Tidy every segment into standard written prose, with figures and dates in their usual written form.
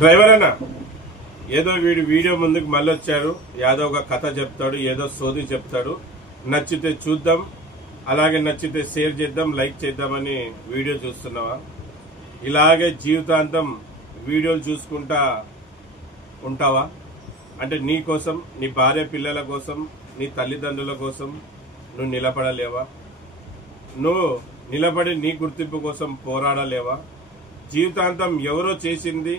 Driver అన్న ఏదో video ముందుకు మళ్ళీ వచ్చాడు. ఏదో ఒక కథ చెప్తాడు, ఏదో సోది చెప్తాడు. నచ్చితే చూద్దాం, అలాగే నచ్చితే షేర్ చేద్దాం, లైక్ చేద్దామని వీడియో చూస్తున్నావా? ఇలాగే జీవితాంతం వీడియోలు చూసుకుంటా ఉంటావా? అంటే నీ కోసం, నీ భార్య పిల్లల కోసం, నీ తల్లిదండ్రుల కోసం నువ్వు నిలబడలేవా? నువ్వు నిలబడి నీ గుర్తింపు కోసం పోరాడలేవా? జీవితాంతం ఎవరో చేసింది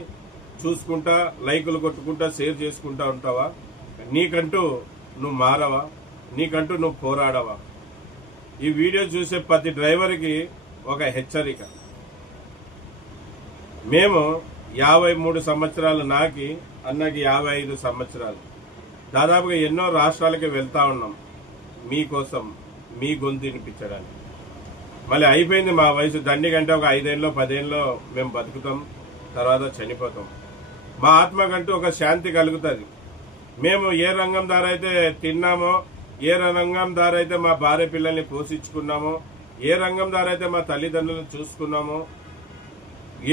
చూసుకుంటా, లైకులు కొట్టుకుంటా, షేర్ చేసుకుంటా ఉంటావా? నీకంటూ నువ్వు మారవా? నీకంటూ నువ్వు పోరాడవా? ఈ వీడియో చూసే ప్రతి డ్రైవర్కి ఒక హెచ్చరిక. మేము 53 సంవత్సరాలు, అన్నకి 55 సంవత్సరాలు, దాదాపుగా ఎన్నో రాష్ట్రాలకి వెళ్తా ఉన్నాం మీకోసం, మీ గొంతు వినిపించడానికి. మళ్ళీ అయిపోయింది మా వయసు. దండిగంటే ఒక 5 ఏళ్ళలో 10 ఏళ్ళలో మేము బతుకుతాం, తర్వాత చనిపోతాం. మా ఆత్మకంటూ ఒక శాంతి కలుగుతుంది. మేము ఏ రంగం ద్వారా అయితే తిన్నామో, ఏ రంగం ద్వారా అయితే మా భార్య పిల్లల్ని పోషించుకున్నామో, ఏ రంగం ద్వారా అయితే మా తల్లిదండ్రులను చూసుకున్నామో,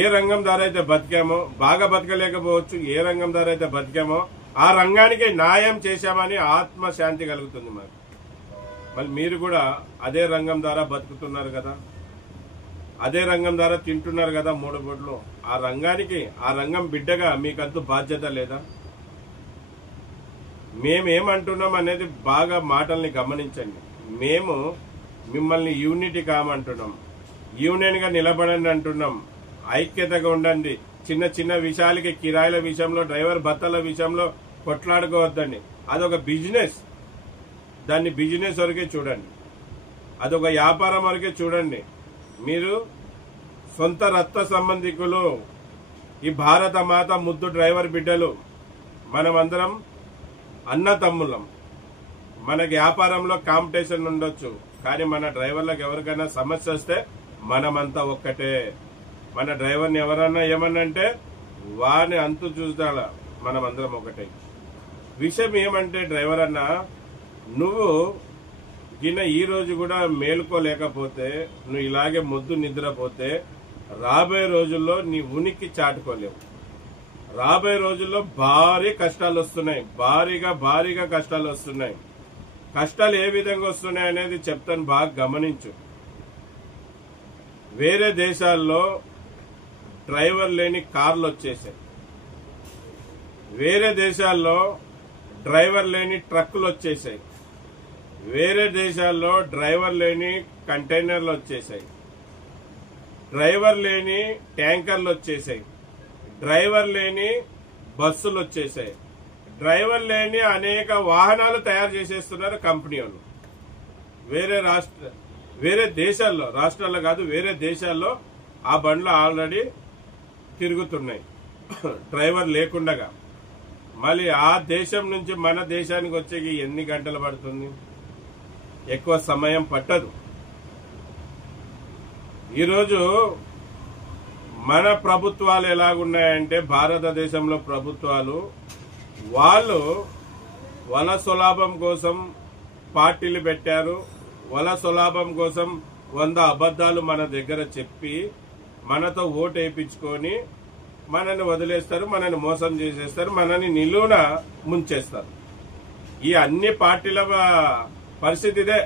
ఏ రంగం ద్వారా అయితే బతికామో, బాగా బతకలేకపోవచ్చు, ఏ రంగం ద్వారా అయితే బతికామో ఆ రంగానికి న్యాయం చేశామని ఆత్మశాంతి కలుగుతుంది మాకు. మళ్ళీ మీరు కూడా అదే రంగం ద్వారా బతుకుతున్నారు కదా, అదే రంగం ద్వారా తింటున్నారు కదా 3 పూటలు. ఆ రంగానికి, ఆ రంగం బిడ్డగా మీకంతూ బాధ్యత లేదా? మేమేమంటున్నాం అనేది బాగా మాటల్ని గమనించండి. మేము మిమ్మల్ని యూనిటీ కామంటున్నాం, యూనియన్ గా నిలబడండి అంటున్నాం, ఐక్యతగా ఉండండి. చిన్న చిన్న విషయాలకి, కిరాయిల విషయంలో, డ్రైవర్ భర్తల విషయంలో కొట్లాడుకోవద్దండి. అదొక బిజినెస్, దాన్ని బిజినెస్ వరకే చూడండి, అదొక వ్యాపారం వరకే చూడండి. మీరు సొంత రక్త సంబంధికులు, ఈ భారత మాత ముద్దు డ్రైవర్ బిడ్డలు, మనమందరం అన్న తమ్ముళ్ళం. మనకి వ్యాపారంలో కాంపిటీషన్ ఉండొచ్చు, కానీ మన డ్రైవర్లకు ఎవరికైనా సమస్య వస్తే మనమంతా ఒక్కటే. మన డ్రైవర్ని ఎవరన్నా ఏమన్నంటే వారిని అంతు చూద్దాల, మనమందరం ఒకటే. విషయం ఏమంటే డ్రైవర్ అన్న, నువ్వు ఈ రోజు కూడా మేలుకోలేకపోతే, నువ్వు ఇలాగే మొద్దు నిద్రపోతే రాబోయే రోజుల్లో నీ ఉనికి చాటుకోలేవు. రాబోయే రోజుల్లో భారీ కష్టాలు వస్తున్నాయి, భారీగా కష్టాలు వస్తున్నాయి. కష్టాలు ఏ విధంగా వస్తున్నాయి అనేది చెప్తాను, బాగా గమనించు. వేరే దేశాల్లో డ్రైవర్ లేని కార్లు వచ్చేసాయి, వేరే దేశాల్లో డ్రైవర్ లేని ట్రక్కులు వచ్చేసాయి, వేరే దేశాల్లో డ్రైవర్ లేని కంటైనర్లు వచ్చేసాయి, డ్రైవర్ లేని ట్యాంకర్లు వచ్చేసాయి, డ్రైవర్ లేని బస్సులు వచ్చేసాయి, డ్రైవర్ లేని అనేక వాహనాలు తయారు చేసేస్తున్నారు కంపెనీ వాళ్ళు. వేరే దేశాల్లో, రాష్ట్రాల్లో కాదు, వేరే దేశాల్లో ఆ బండ్లు ఆల్రెడీ తిరుగుతున్నాయి డ్రైవర్ లేకుండగా. మళ్ళీ ఆ దేశం నుంచి మన దేశానికి వచ్చేకి ఎన్ని గంటలు పడుతుంది? ఎక్కువ సమయం పట్టదు. ఈరోజు మన ప్రభుత్వాలు ఎలాగున్నాయంటే, భారతదేశంలో ప్రభుత్వాలు వాళ్ళు వల సులాభం కోసం పార్టీలు పెట్టారు. వల సులాభం కోసం 100 అబద్దాలు మన దగ్గర చెప్పి మనతో ఓటు వేయించుకొని మనని వదిలేస్తారు, మనని మోసం చేసేస్తారు, మనని నిలువున ముంచేస్తారు. ఈ అన్ని పార్టీల పరిస్థితి ఇదే.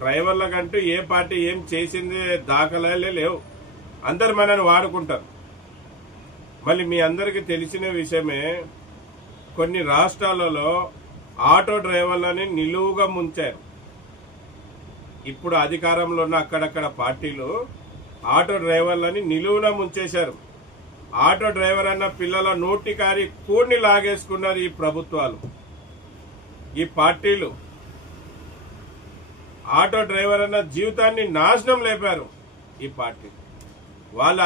డ్రైవర్లకంటూ ఏ పార్టీ ఏం చేసింది దాఖలాలే లేవు, అందరు మనని వాడుకుంటారు. మళ్ళీ మీ అందరికీ తెలిసిన విషయమే, కొన్ని రాష్ట్రాలలో ఆటో డ్రైవర్లని నిలువుగా ముంచారు. ఇప్పుడు అధికారంలో ఉన్న అక్కడక్కడ పార్టీలు ఆటో డ్రైవర్లని నిలువున ముంచేశారు. ఆటో డ్రైవర్ అన్న పిల్లల నోటికారి కూడిని లాగేసుకున్నారు ఈ ప్రభుత్వాలు, ఈ పార్టీలు. ఆటో డ్రైవర్ అన్న జీవితాన్ని నాశనం లేపారు ఈ పార్టీ. వాళ్ళ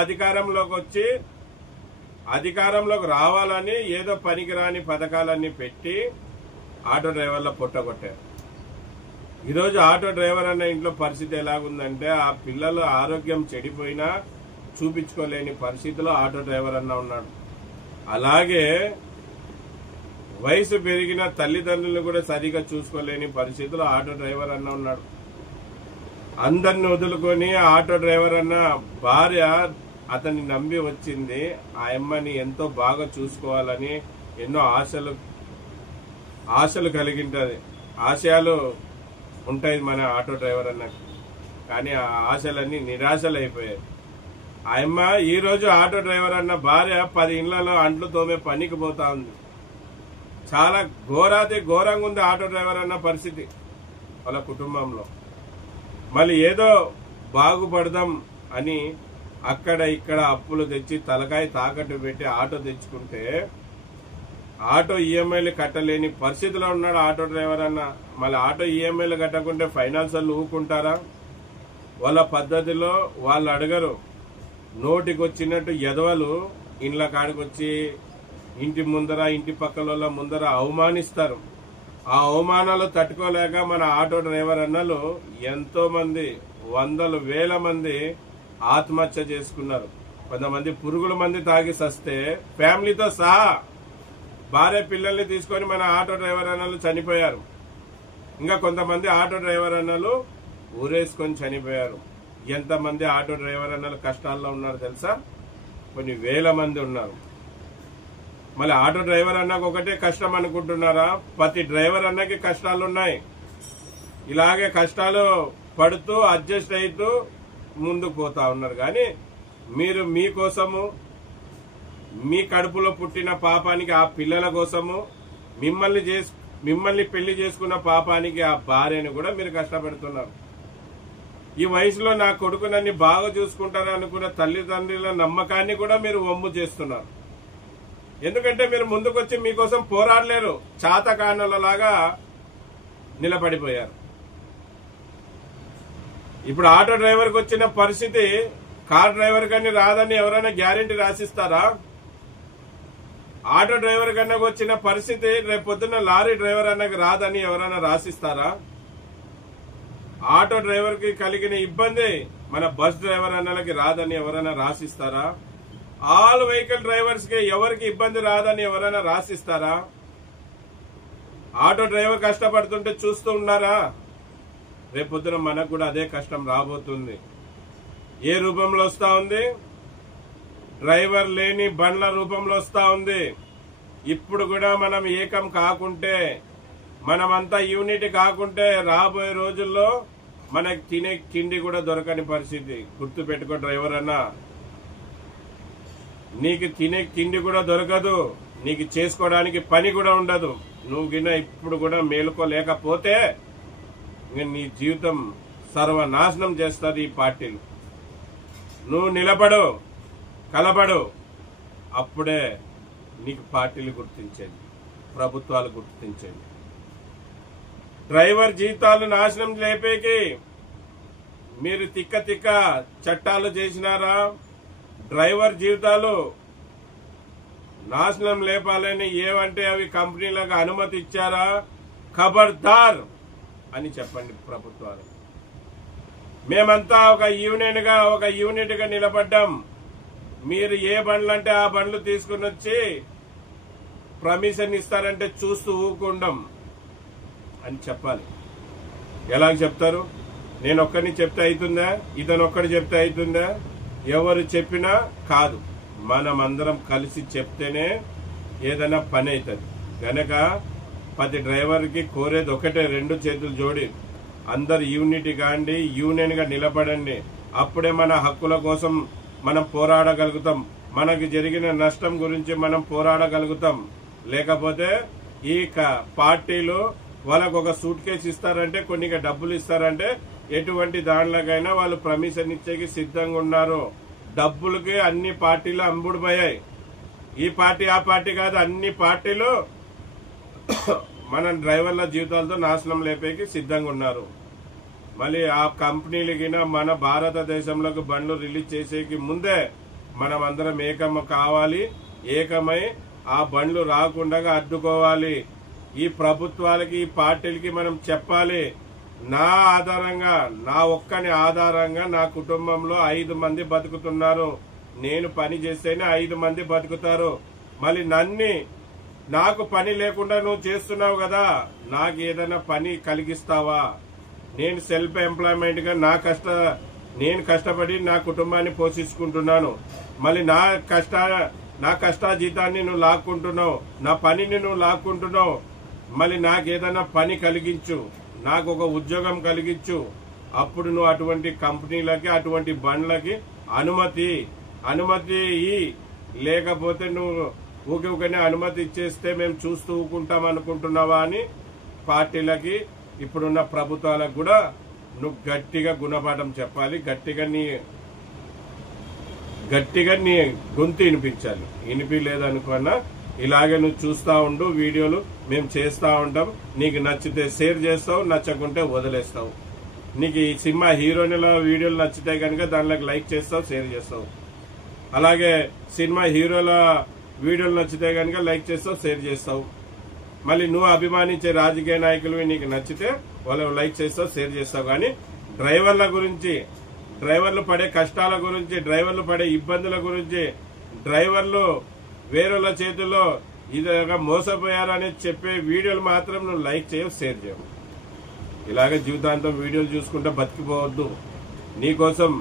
అధికారంలోకి రావాలని ఏదో పనికిరాని పథకాలన్నీ పెట్టి ఆటో డ్రైవర్ల పొట్టగొట్టారు. ఈరోజు ఆటో డ్రైవర్ అన్న ఇంట్లో పరిస్థితి ఎలాగుందంటే, ఆ పిల్లల ఆరోగ్యం చెడిపోయినా చూపించుకోలేని పరిస్థితిలో ఆటో డ్రైవర్ అన్న ఉన్నాడు. అలాగే వయసు పెరిగిన తల్లిదండ్రులను కూడా సరిగా చూసుకోలేని పరిస్థితిలో ఆటో డ్రైవర్ అన్న ఉన్నాడు. అందరిని వదులుకొని ఆటో డ్రైవర్ అన్న భార్య అతన్ని నమ్మి వచ్చింది. ఆ అమ్మని ఎంతో బాగా చూసుకోవాలని ఎన్నో ఆశలు కలిగింటది. ఆశయాలు ఉంటాయి మన ఆటో డ్రైవర్ అన్నకి. కానీ ఆ ఆశలన్నీ నిరాశలు అయిపోయాయి. ఆ అమ్మ ఈ రోజు ఆటో డ్రైవర్ అన్న భార్య 10 ఇళ్లలో అంట్లు తోమే పనికి పోతా ఉంది. చాలా ఘోరంగా ఉంది ఆటో డ్రైవర్ అన్న పరిస్థితి వాళ్ళ కుటుంబంలో. మళ్ళీ ఏదో బాగుపడదాం అని అక్కడ ఇక్కడ అప్పులు తెచ్చి తలకాయ తాకట్టు పెట్టి ఆటో తెచ్చుకుంటే ఆటో ఈఎంఐలు కట్టలేని పరిస్థితిలో ఉన్నాడు ఆటో డ్రైవర్ అన్న. మళ్ళీ ఆటో ఈఎంఐలు కట్టకుంటే ఫైనాన్స్ వాళ్ళు ఊరుకుంటారా? వాళ్ళ పద్ధతిలో వాళ్ళు అడగరు. నోటికి వచ్చినట్టు ఎదవలు ఇండ్ల కాడికి వచ్చి ఇంటి ముందర ఇంటి పక్కల ముందర అవమానిస్తారు. ఆ అవమానాలు తట్టుకోలేక మన ఆటో డ్రైవర్ అన్నలు ఎంతో మంది, వందలు వేల మంది ఆత్మహత్య చేసుకున్నారు. కొంతమంది పురుగుల మంది తాగి సస్తే ఫ్యామిలీతో సహా భార్య పిల్లల్ని తీసుకొని మన ఆటో డ్రైవర్ అన్నలు చనిపోయారు. ఇంకా కొంతమంది ఆటో డ్రైవర్ అన్నలు ఊరేసుకొని చనిపోయారు. ఎంతమంది ఆటో డ్రైవర్ అన్నలు కష్టాల్లో ఉన్నారు తెలుసా? కొన్ని వేల మంది ఉన్నారు. మళ్ళీ ఆటో డ్రైవర్ అన్నకు ఒకటే కష్టం అనుకుంటున్నారా? ప్రతి డ్రైవర్ అన్నకి కష్టాలున్నాయి. ఇలాగే కష్టాలు పడుతూ అడ్జస్ట్ అవుతూ ముందుకు పోతా ఉన్నారు. కానీ మీరు మీకోసము, మీ కడుపులో పుట్టిన పాపానికి ఆ పిల్లల కోసము, మిమ్మల్ని పెళ్లి చేసుకున్న పాపానికి ఆ భార్యను కూడా మీరు కష్టపెడుతున్నారు. ఈ వయసులో నా కొడుకు నన్ను బాగా చూసుకుంటారు అనుకున్న తల్లిదండ్రుల నమ్మకాన్ని కూడా మీరు వమ్ము చేస్తున్నారు. ఎందుకంటే మీరు ముందుకొచ్చి మీకోసం పోరాడలేరు, చాతకానలలాగా నిలబడిపోయారు. ఇప్పుడు ఆటో డ్రైవర్కి వచ్చిన పరిస్థితి కార్ డ్రైవర్ కన్నా రాదని ఎవరైనా గ్యారెంటీ రాసిస్తారా? ఆటో డ్రైవర్ కన్నా వచ్చిన పరిస్థితి రేపొద్దున లారీ డ్రైవర్ అన్నకు రాదని ఎవరైనా రాసిస్తారా? ఆటో డ్రైవర్ కి కలిగిన ఇబ్బంది మన బస్ డ్రైవర్ అన్నలకి రాదని ఎవరైనా రాసిస్తారా? ఆల్ వెహికల్ డ్రైవర్స్ కి ఎవరికి ఇబ్బంది రాదని ఎవరైనా రాసిస్తారా? ఆటో డ్రైవర్ కష్టపడుతుంటే చూస్తూ ఉన్నారా? రేపొద్దున మనకు కూడా అదే కష్టం రాబోతుంది. ఏ రూపంలో వస్తా ఉంది? డ్రైవర్ లేని బండ్ల రూపంలో వస్తా ఉంది. ఇప్పుడు కూడా మనం ఏకం కాకుంటే, మనమంతా యూనిటీ కాకుంటే రాబోయే రోజుల్లో మనకి తినే తిండి కూడా దొరకని పరిస్థితి. గుర్తు పెట్టుకో డ్రైవర్ అన్న, నీకు తినే తిండి కూడా దొరకదు, నీకు చేసుకోవడానికి పని కూడా ఉండదు. నువ్వు గిన్న ఇప్పుడు కూడా మేలుకోలేకపోతే నీ జీవితం సర్వనాశనం చేస్తారు ఈ పార్టీలు. నువ్వు నిలబడు, కలబడు, అప్పుడే నీకు పార్టీలు గుర్తించేది, ప్రభుత్వాలు గుర్తించేది. డ్రైవర్ జీవితాలు నాశనం లేపేకి మీరు తిక్క చట్టాలు చేసినారా? డ్రైవర్ జీవితాలు నాశనం లేపాలని ఏమంటే అవి కంపెనీలకు అనుమతి ఇచ్చారా? ఖబర్దార్ అని చెప్పండి ప్రభుత్వాలు. మేమంతా ఒక యూనిట్ గా నిలబడ్డాం. మీరు ఏ బండ్లు అంటే ఆ బండ్లు తీసుకుని వచ్చి పర్మిషన్ ఇస్తారంటే చూస్తూ ఊకుండం అని చెప్పాలి. ఎలాగ చెప్తారు? నేను ఒక్కడిని చెప్తే అవుతుందా? ఇతను ఒక్కడి చెప్తే అవుతుందా? ఎవరు చెప్పినా కాదు, మనమందరం కలిసి చెప్తేనే ఏదైనా పని అవుతుంది. గనక ప్రతి డ్రైవర్ కి కోరేది ఒకటే, 2 చేతులు జోడి అందరు యూనిటీ కాండి, యూనియన్ గా నిలబడండి. అప్పుడే మన హక్కుల కోసం మనం పోరాడగలుగుతాం, మనకు జరిగిన నష్టం గురించి మనం పోరాడగలుగుతాం. లేకపోతే ఈ పార్టీలు వాళ్ళకు ఒక సూట్ కేసు ఇస్తారంటే, కొన్ని డబ్బులు ఇస్తారంటే ఎటువంటి దాంట్లోకైనా వాళ్ళు పర్మిషన్ ఇచ్చేకి సిద్ధంగా ఉన్నారు. డబ్బులకి అన్ని పార్టీలు అమ్ముడుపోయాయి. ఈ పార్టీ ఆ పార్టీ కాదు, అన్ని పార్టీలు మన డ్రైవర్ల జీవితాలతో నాశనం లేపేకి సిద్ధంగా ఉన్నారు. మళ్ళీ ఆ కంపెనీలకి మన భారతదేశంలోకి బండ్లు రిలీజ్ చేసేకి ముందే మనం అందరం ఏకం కావాలి. ఏకమై ఆ బండ్లు రాకుండా అడ్డుకోవాలి. ఈ ప్రభుత్వాలకి, ఈ పార్టీలకి మనం చెప్పాలి, నా ఆధారంగా, నా ఒక్కని ఆధారంగా నా కుటుంబంలో 5 మంది బతుకుతున్నారు. నేను పని చేస్తేనే 5 మంది బతుకుతారు. మళ్ళీ నాకు పని లేకుండా నువ్వు చేస్తున్నావు కదా, నాకు ఏదైనా పని కలిగిస్తావా? నేను సెల్ఫ్ ఎంప్లాయ్మెంట్ గా నా నేను కష్టపడి నా కుటుంబాన్ని పోషించుకుంటున్నాను. మళ్ళీ నా కష్టాజీతాన్ని నువ్వు లాక్కుంటున్నావు, నా పనిని నువ్వు లాక్కుంటున్నావు. మళ్ళీ నాకేదైనా పని కలిగించు, నాకు ఒక ఉద్యోగం కలిగించు. అప్పుడు నువ్వు అటువంటి కంపెనీలకి అటువంటి బండ్లకి అనుమతి లేకపోతే నువ్వు ఊకే అనుమతి ఇచ్చేస్తే మేము చూస్తూ ఊకుంటాం అనుకుంటున్నావా అని పార్టీలకి ఇప్పుడున్న ప్రభుత్వాలకు కూడా నువ్వు గట్టిగా గుణపాఠం చెప్పాలి. గట్టిగా నీ గొంతు వినిపించాలి. వినిపించలేదనుకున్నా ఇలాగే నువ్వు చూస్తా ఉండు. వీడియోలు మేము చేస్తా ఉంటాం. నీకు నచ్చితే షేర్ చేస్తావు, నచ్చకుంటే వదిలేస్తావు. నీకు ఈ సినిమా హీరోయిన్ల వీడియోలు నచ్చితే కనుక దానిలోకి లైక్ చేస్తావు, షేర్ చేస్తావు. అలాగే సినిమా హీరోల వీడియోలు నచ్చితే కనుక లైక్ చేస్తావు, షేర్ చేస్తావు. మళ్ళీ నువ్వు అభిమానించే రాజకీయ నాయకులు నీకు నచ్చితే వాళ్ళు లైక్ చేస్తావు, షేర్ చేస్తావు. కానీ డ్రైవర్ల గురించి, డ్రైవర్లు పడే కష్టాల గురించి, డ్రైవర్లు పడే ఇబ్బందుల గురించి, డ్రైవర్లు వేరేల చేతుల్లో ఇదిగా మోసపోయారని చెప్పే వీడియోలు మాత్రం నువ్వు లైక్ చేయవు, షేర్ చేయవు. ఇలాగే జీవితాంతం వీడియోలు చూసుకుంటే బతికిపోవద్దు. నీ కోసం,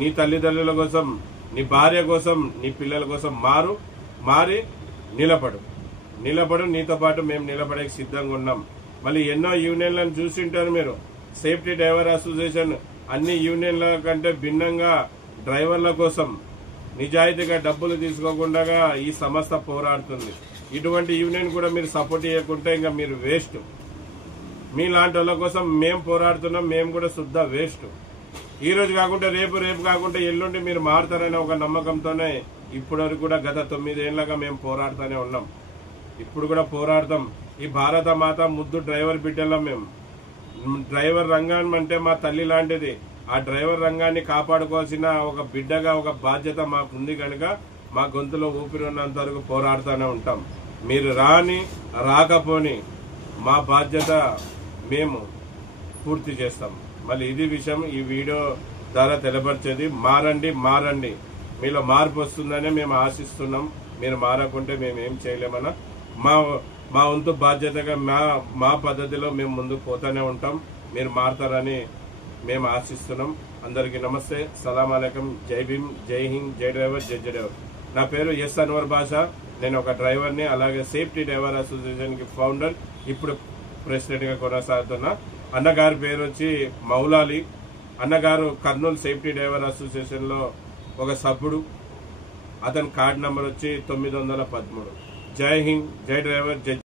నీ తల్లిదండ్రుల కోసం, నీ భార్య కోసం, నీ పిల్లల కోసం మారి నిలబడు. నీతో పాటు మేము నిలబడే సిద్ధంగా ఉన్నాం. మళ్ళీ ఎన్నో యూనియన్లను చూసింటారు మీరు. సేఫ్టీ డ్రైవర్ అసోసియేషన్ అన్ని యూనియన్ల కంటే భిన్నంగా డ్రైవర్ల కోసం నిజాయితీగా డబ్బులు తీసుకోకుండా ఈ సంస్థ పోరాడుతుంది. ఇటువంటి యూనియన్ కూడా మీరు సపోర్ట్ చేయకుంటే ఇంకా మీరు వేస్ట్. మీలాంటి వాళ్ళ కోసం మేము పోరాడుతున్నాం. మేము కూడా శుద్ధ వేస్ట్. ఈ రోజు కాకుండా రేపు కాకుండా ఎల్లుండి మీరు మారుతారనే ఒక నమ్మకంతోనే ఇప్పటివరకు కూడా గత 9 ఏళ్లుగా మేము పోరాడుతూనే ఉన్నాం. ఇప్పుడు కూడా పోరాడతాం. ఈ భారత మాత ముద్దు డ్రైవర్ బిడ్డలం మేము. డ్రైవర్ రంగం అంటే మా తల్లి లాంటిది. ఆ డ్రైవర్ రంగాన్ని కాపాడుకోవాల్సిన ఒక బిడ్డగా ఒక బాధ్యత మాకుంది కనుక మా గొంతులో ఊపిరి ఉన్నంత వరకు పోరాడుతూనే ఉంటాం. మీరు రాకపోని మా బాధ్యత మేము పూర్తి చేస్తాం. మళ్ళీ ఇది విషయం ఈ వీడియో ద్వారా తెలపరిచేది. మారండి. మీలో మార్పు వస్తుందనే మేము ఆశిస్తున్నాం. మీరు మారకుంటే మేము ఏం చేయలేమన్నా. మా వంతు బాధ్యతగా మా పద్ధతిలో మేము ముందుకు పోతూనే ఉంటాం. మీరు మారతారని మేము ఆశిస్తున్నాం. అందరికీ నమస్తే, సలాం అలైకుం, జై భీమ్, జై హింద్, జై డ్రైవర్, జై డ్రైవర్. నా పేరు ఎస్ అన్వర్ బాషా. నేను ఒక డ్రైవర్ని. అలాగే సేఫ్టీ డ్రైవర్ అసోసియేషన్ కి ఫౌండర్, ఇప్పుడు ప్రెసిడెంట్ గా కొనసాగుతున్నా. అన్నగారి పేరు వచ్చి మౌలాలి. అన్నగారు కర్నూలు సేఫ్టీ డ్రైవర్ అసోసియేషన్ లో ఒక సభ్యుడు. అతని కార్డు నంబర్ వచ్చి 913. జై హింద్, జై డ్రైవర్, జై